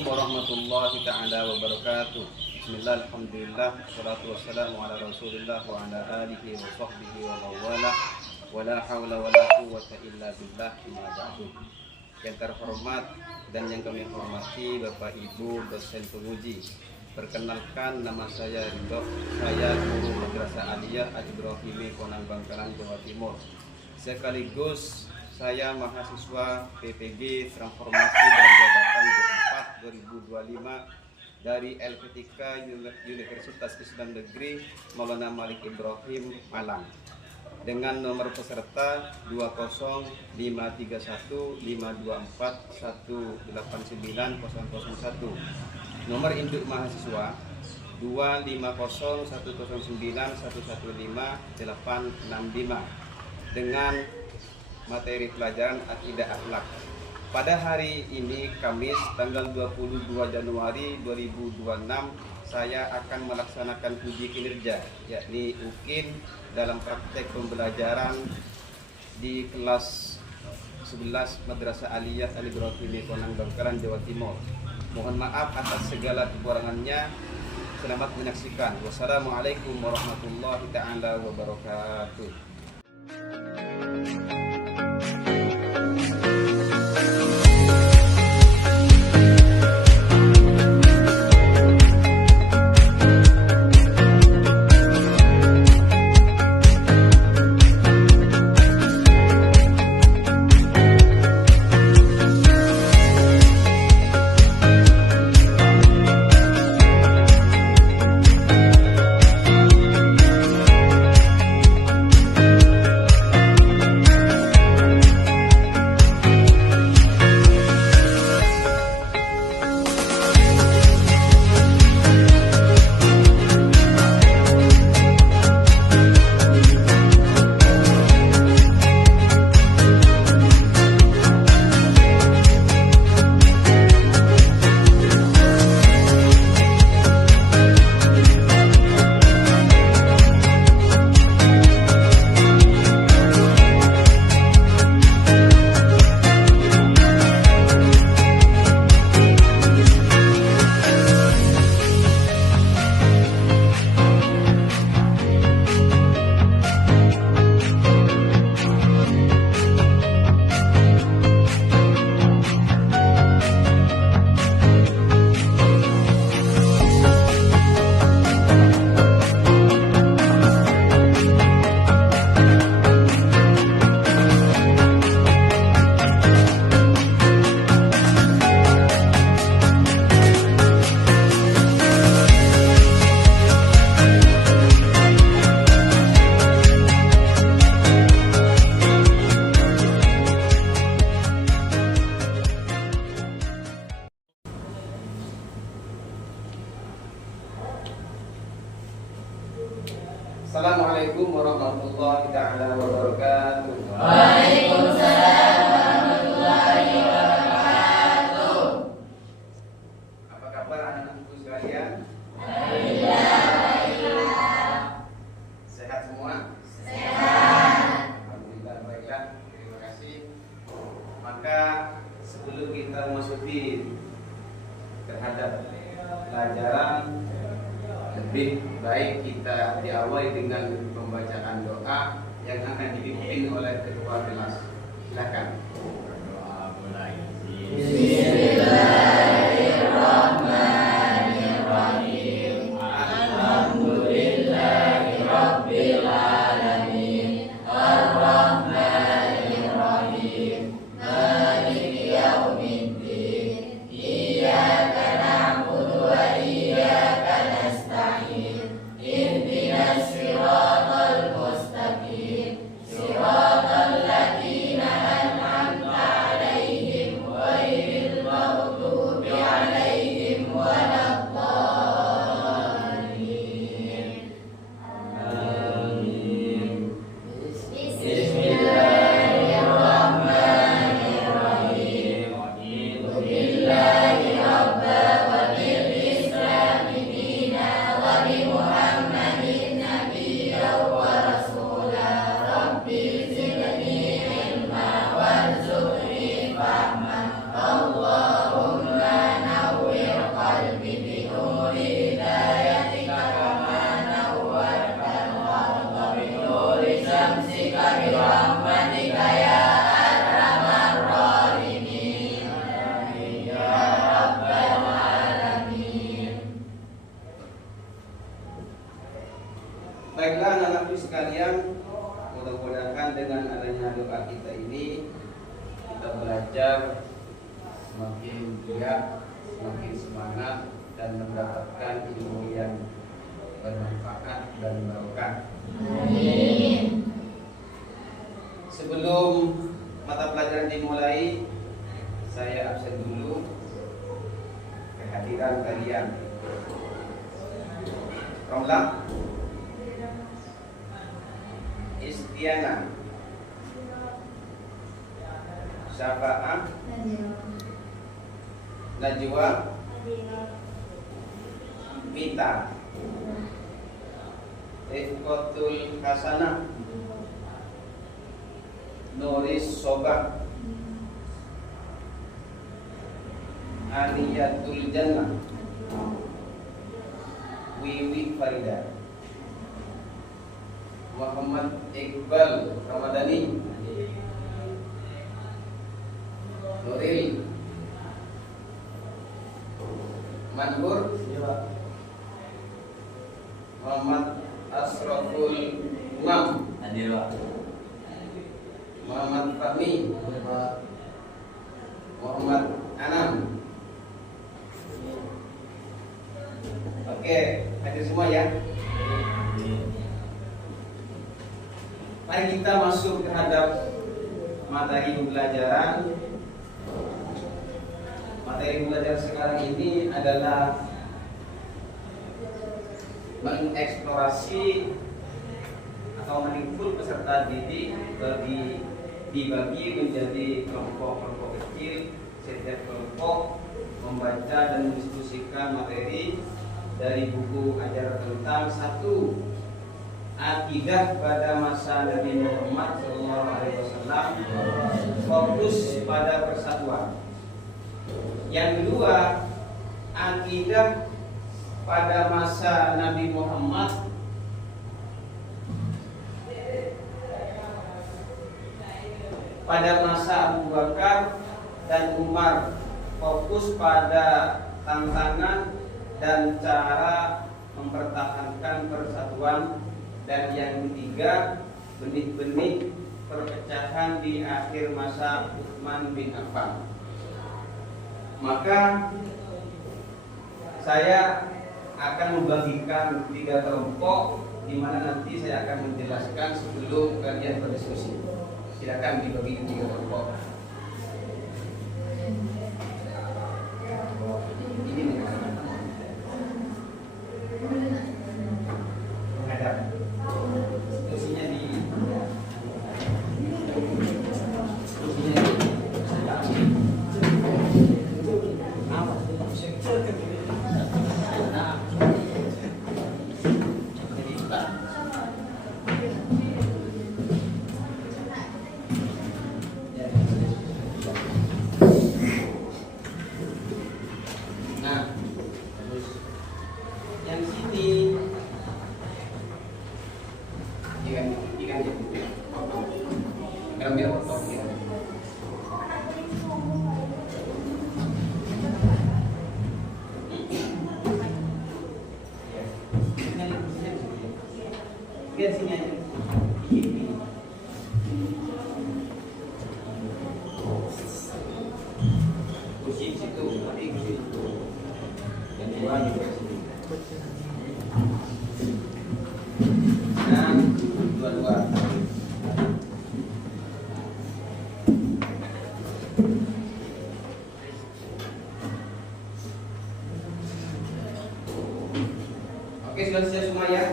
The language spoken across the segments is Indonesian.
Assalamualaikum warahmatullahi ta'ala wabarakatuh. Bismillah, alhamdulillah, salatu wassalamu ala rasulillah wa ala alihi wa sahbihi wa mawalah, wa la hawla wa la quwwata illa billah, amma ba'du. Yang terhormat dan yang kami hormati Bapak Ibu dosen penguji, perkenalkan nama saya Ridho, saya guru Madrasah Aliyah Al-Ibrahimi Konang Bangkalan, Jawa Timur. Sekaligus saya mahasiswa PPG Transformasi dan Jabatan ke-4 2025 dari LPTK Universitas Islam Negeri Maulana Malik Ibrahim Malang, dengan nomor peserta 2051524189001, nomor induk mahasiswa 2501091151865, dengan materi pelajaran akidah akhlak. Pada hari ini Kamis tanggal 22 Januari 2026 saya akan melaksanakan uji kinerja, yakni UKIN dalam praktek pembelajaran di kelas 11 Madrasah Aliyah Al-Ibrahimi Konang Bangkalan, Jawa Timur. Mohon maaf atas segala kekurangannya. Selamat menyaksikan. Wassalamualaikum warahmatullahi ta'ala wabarakatuh. Assalamualaikum warahmatullahi ta'ala wabarakatuh. Waalaikumsalam warahmatullahi wabarakatuh. Apa kabar anak-anakku sekalian? Alhamdulillah. Sehat semua? Sehat. Alhamdulillah, baiklah. Terima kasih. Maka sebelum kita memasuki terhadap pelajaran, lebih baik kita diawali dengan pembacaan doa yang akan dipimpin oleh ketua kelas. Silakan. Doa mulai. Bismillahirrahmanirrahim. Alhamdulillahirabbil alamin. Arrahmanirrahim. Maliki yaumiddin. Iyyaka na'budu wa iyyaka nasta'in. Ihdinas siratal mustaqim. Siratal ladzina an'amta 'alaihim ghairil sekalian, mudah-mudahan dengan adanya doa kita ini kita belajar semakin giat, semakin semangat dan mendapatkan ilmu yang bermanfaat dan barokah. Amin. Sebelum mata pelajaran dimulai, saya absen dulu kehadiran kalian. Romlah, Istiana, Syafa'ah, Najwa, Mita, Rifqatul Hasanah, Nuris Sobak, Aliyatul Jannah, Wiwi Farida, Muhammad Iqbal Ramadhani, Nuril Manhur, Muhammad Asraful Umam, Muhammad Fahmi, Muhammad Anam. Oke, hadir semua ya. Mari kita masuk terhadap materi pembelajaran. Materi belajar sekarang ini adalah mengeksplorasi atau meningkul peserta didik dibagi menjadi kelompok-kelompok kecil. Setiap kelompok membaca dan mendiskusikan materi dari buku ajaran tentang 1. Akidah pada masa Nabi Muhammad SAW, fokus pada persatuan. Yang kedua, akidah pada masa Nabi Muhammad pada masa Abu Bakar dan Umar, fokus pada tantangan dan cara mempertahankan persatuan. Dan yang ketiga, benih-benih perpecahan di akhir masa Utsman bin Affan. Maka saya akan membagikan 3 kelompok, di mana nanti saya akan menjelaskan sebelum kalian berdiskusi. Silakan dibagi 3 kelompok. Ini menghadap. Diskusinya di biar sini aja. Kursi situ, tapi kursi itu. Yang dua juga sini. Nah, dua-dua. Oke, sudah siap semua ya?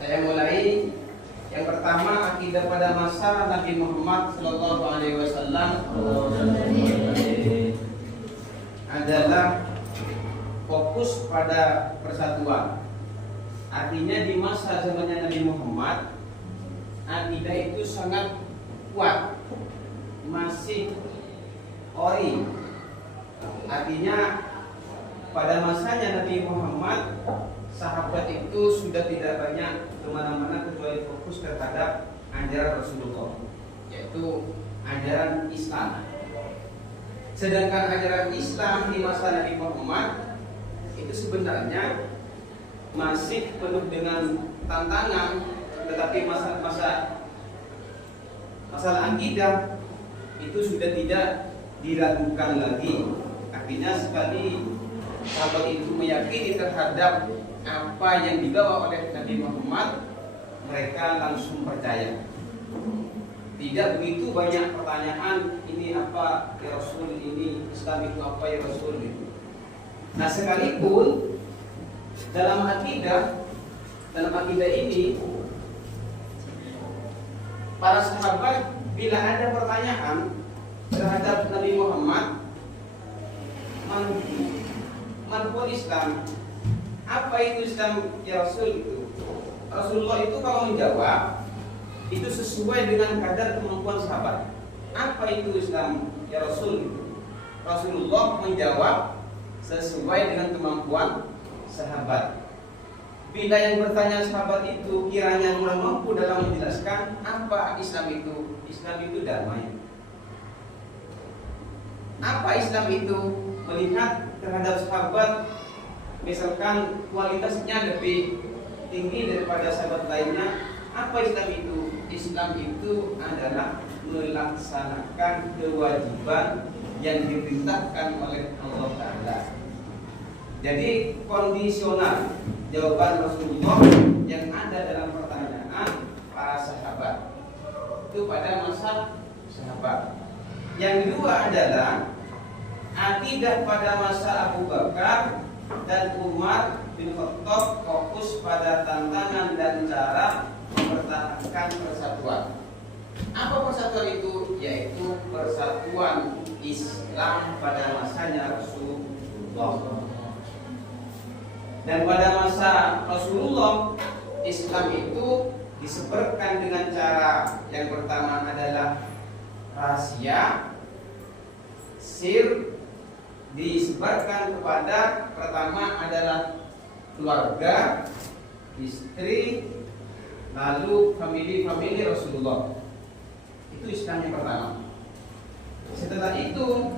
Saya mulai. Yang pertama, akidah pada masa Nabi Muhammad SAW adalah fokus pada persatuan. Artinya di masa zamannya Nabi Muhammad, akidah itu sangat kuat, masih ori. Artinya pada masanya Nabi Muhammad, sahabat itu sudah tidak banyak kemana-mana kecuali fokus terhadap ajaran Rasulullah, yaitu ajaran Islam. Sedangkan ajaran Islam di masa Nabi Muhammad itu sebenarnya masih penuh dengan tantangan, tetapi masalah akidah itu sudah tidak diragukan lagi. Artinya sekali sahabat itu meyakini terhadap apa yang dibawa oleh Nabi Muhammad, mereka langsung percaya. Tidak begitu banyak pertanyaan, ini apa ya Rasul, ini Islam itu apa ya Rasul itu. Nah, sekalipun dalam akidah ini para sahabat bila ada pertanyaan terhadap Nabi Muhammad, manhul Islam, apa itu Islam ya Rasul itu? Rasulullah itu kalau menjawab itu sesuai dengan kadar kemampuan sahabat. Apa itu Islam ya Rasul itu? Rasulullah menjawab sesuai dengan kemampuan sahabat. Bila yang bertanya sahabat itu kiranya kurang mampu dalam menjelaskan apa Islam itu. Islam itu damai. Apa Islam itu? Melihat terhadap sahabat, misalkan kualitasnya lebih tinggi daripada sahabat lainnya. Apa Islam itu? Islam itu adalah melaksanakan kewajiban yang diperintahkan oleh Allah Ta'ala. Jadi kondisional jawaban Rasulullah yang ada dalam pertanyaan para sahabat itu pada masa sahabat. Yang kedua adalah akidah pada masa Abu Bakar dan Umar bin Khattab fokus pada tantangan dan cara mempertahankan persatuan. Apa persatuan itu? Yaitu persatuan Islam pada masanya Rasulullah. Dan pada masa Rasulullah, Islam itu disebarkan dengan cara yang pertama adalah rahasia, sir, disebarkan kepada pertama adalah keluarga, istri, lalu famili Rasulullah. Itu Islam yang pertama. Setelah itu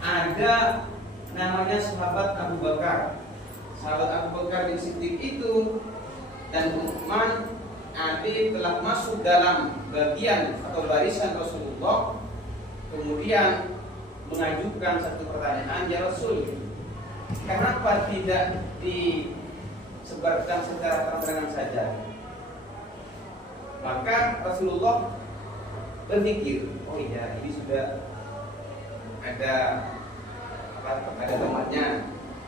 ada namanya sahabat Abu Bakar. Sahabat Abu Bakar bin Siddiq itu dan Utsman, Ali telah masuk dalam bagian atau barisan Rasulullah. Kemudian mengajukan satu pertanyaan, ya Rasul, kenapa tidak disebarkan secara terang-terangan saja? Maka Rasulullah berpikir, oh iya, ini sudah ada temannya,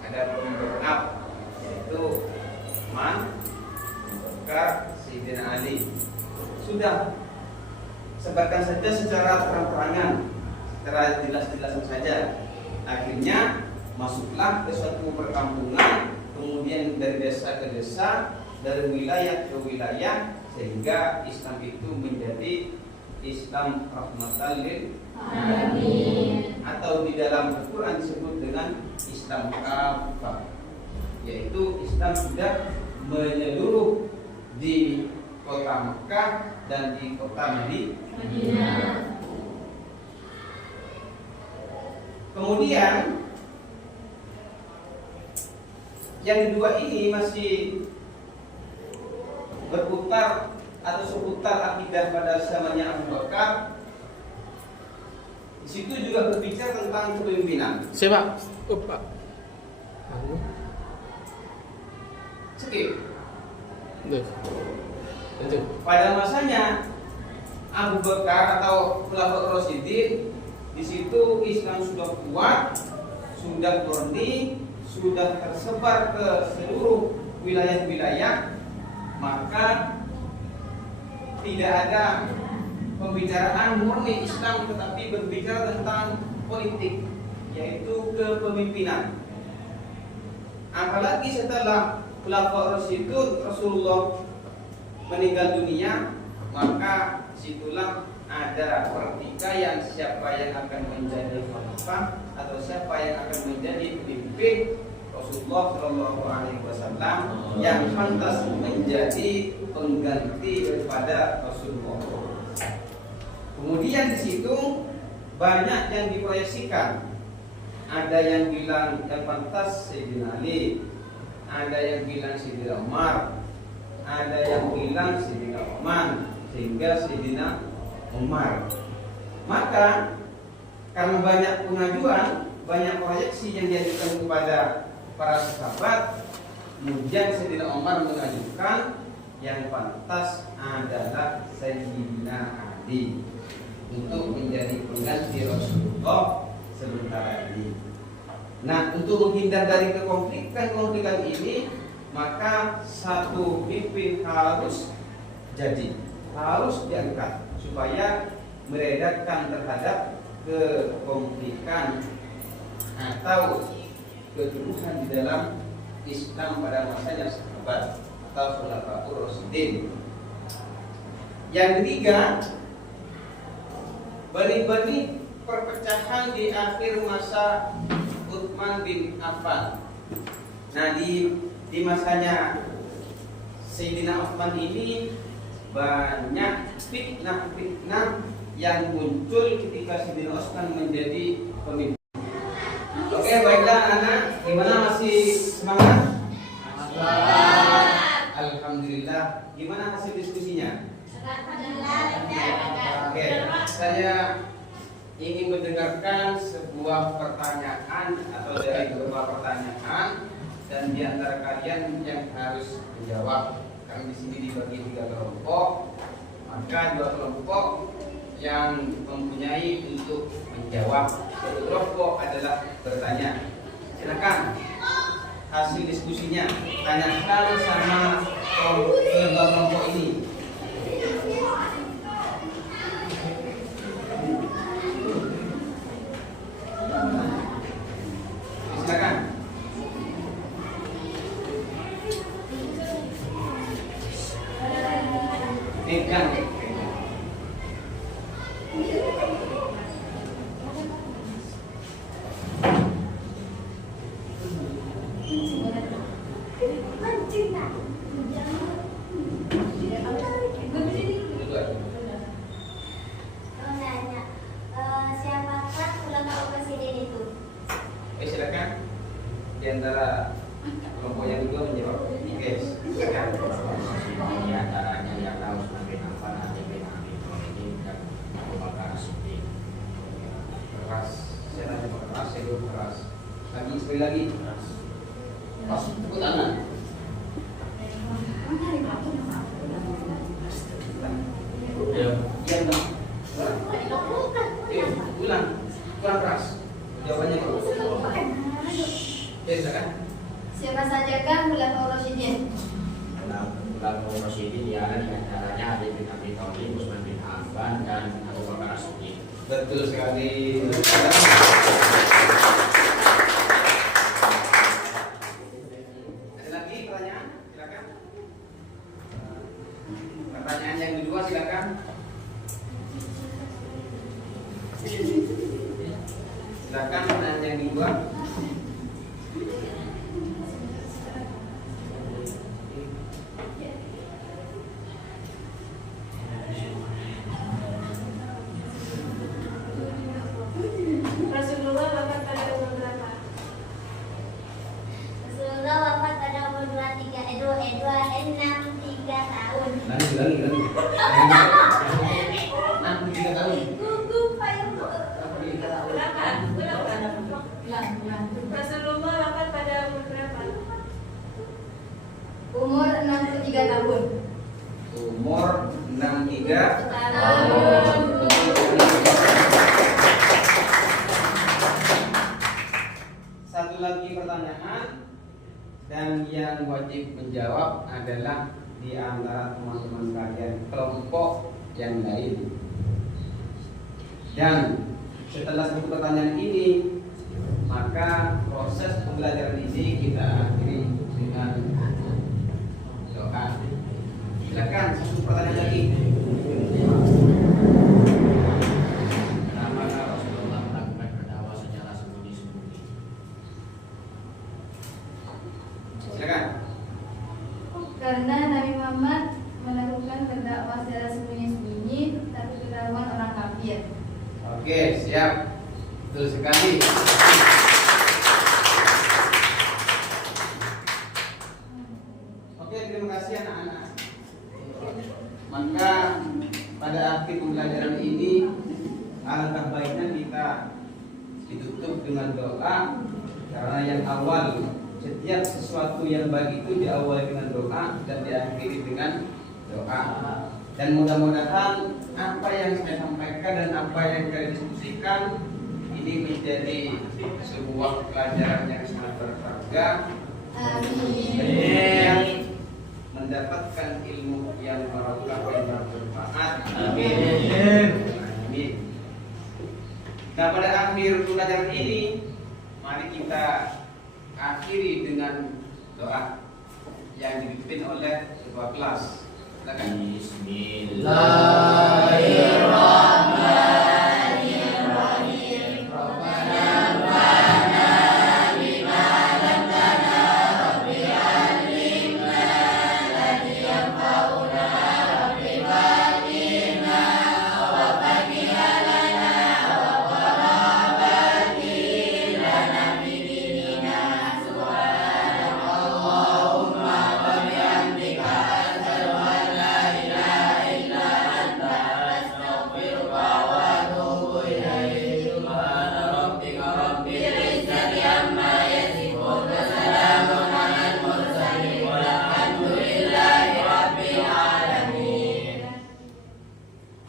ada pemberap, yaitu Man, Bakar, Sayyidina Ali. Sudah sebarkan saja secara terang-terangan, secara jelas-jelasan saja. Akhirnya masuklah ke suatu perkampungan, kemudian dari desa ke desa, dari wilayah ke wilayah, sehingga Islam itu menjadi Islam rahmatan lil alamin, atau di dalam Al-Quran disebut dengan Islam kafah, yaitu Islam sudah menyeluruh di kota Mekah dan di kota Madinah. Kemudian yang kedua ini masih berputar atau seputar akidah pada zamannya Abu Bakar. Di situ juga berbicara tentang kepemimpinan. Siapa? Pak. Skip. Lanjut. Pada masanya Abu Bakar atau Khulafaur Rasyidin, di situ Islam sudah kuat, sudah murni, sudah tersebar ke seluruh wilayah-wilayah, maka tidak ada pembicaraan murni Islam, tetapi berbicara tentang politik, yaitu kepemimpinan. Apalagi setelah Khulafaur Rasyidun Rasulullah meninggal dunia, maka situlah ada pertikaian siapa yang akan menjadi khalifah atau siapa yang akan menjadi pemimpin Rasulullah Shallallahu Alaihi Wasallam yang pantas menjadi pengganti daripada Rasulullah. Kemudian di situ banyak yang diproyeksikan. Ada yang bilang yang pantas Sayyidina Ali, ada yang bilang Sayyidina Umar, ada yang bilang Sayyidina Utsman, sehingga Sayyidina Umar. Maka karena banyak pengajuan, banyak proyeksi yang diajukan kepada para sahabat, kemudian Sayyidina Umar mengajukan yang pantas adalah Sayyidina Ali untuk menjadi pengganti Rasulullah sementara ini. Nah, untuk menghindar dari konflik-konflikan ini, maka satu pemimpin harus diangkat supaya meredakan terhadap kekonflikan atau ketuduhan di dalam Islam pada masanya sahabat atau Khulafaur Rasyidin. Yang ketiga, benih-benih perpecahan di akhir masa Utsman bin Affan. Nah, di masanya Sayyidina Utsman ini banyak fitnah yang muncul ketika Sayyidina Utsman menjadi pemimpin. Oke, baiklah anak, gimana masih semangat? Alhamdulillah. Gimana hasil diskusinya? Oke, saya ingin mendengarkan sebuah pertanyaan atau dari beberapa pertanyaan, dan di antara kalian yang harus menjawab. Kami di sini dibagi 3 kelompok, maka 2 kelompok yang mempunyai untuk menjawab, 1 kelompok adalah bertanya. Silakan hasil diskusinya tanyakan sama kelompok ini. Silakan. Pegang. Siapakah Khulafaur Rasyidin itu? Silakan. Di antara kelompok yang kedua menjawab. Oke, silakan. Di antaranya yang tahu Utsman bin Affan, Ali bin Abi Thalib, dan Abu Bakar As-Siddiq. Keras. Saya tanya keras, saya jawab keras. Lagi sekali lagi. Pas, tepuk tangan. Ya. Iya, Bang. Ulang. Kurang keras. Jawabannya itu. Silakan. Siapa sajakah Khulafaur Rasyidin? Khulafaur Rasyidin ya, di antaranya Ali bin Abi Thalib, Utsman bin Affan, dan Abu Bakar As-Siddiq. Betul sekali. Ada lagi pertanyaan? Silakan. Pertanyaan yang kedua silakan. Silakan pertanyaan yang kedua. Rasulullah wafat pada umur berapa? Rasulullah wafat pada umur 63 tahun. Lagi. 63 tahun. Gugup payung. Ulang. Rasulullah wafat pada umur berapa? Umur 63 tahun. Umur 63 tahun. Satu lagi pertanyaan, dan yang wajib menjawab adalah di antara teman-teman kalian kelompok yang lain. Dan setelah satu pertanyaan ini, maka proses pembelajaran ini kita akhiri dengan doa. Silakan satu pertanyaan lagi. Kenapa Rasulullah melakukan berdakwah secara sembunyi-sembunyi? Silakan. Karena Nabi Muhammad melakukan berdakwah secara sembunyi-sembunyi, tapi ketahuan orang kafir. Oke, siap. Betul sekali. ditutup dengan doa, karena yang awal setiap sesuatu yang baik itu diawali dengan doa dan diakhiri dengan doa. Dan mudah-mudahan apa yang saya sampaikan dan apa yang kalian diskusikan ini menjadi sebuah pelajaran yang sangat berharga. Yang mendapatkan ilmu yang barokah dan bermanfaat. Amin. Amin. Nah, pada akhir pelajaran ini mari kita akhiri dengan doa yang dipimpin oleh ketua kelas. Silakan. Bismillahirrahmanirrahim.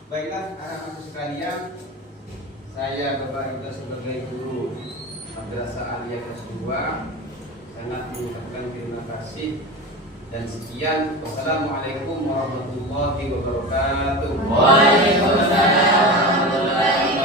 Baiklah anak-anak sekalian, saya Bapak Ida sebagai guru Madrasah Aliyah kelas 2 sangat mengucapkan terima kasih dan sekian. Wassalamualaikum warahmatullahi wabarakatuh. Waalaikumsalam warahmatullahi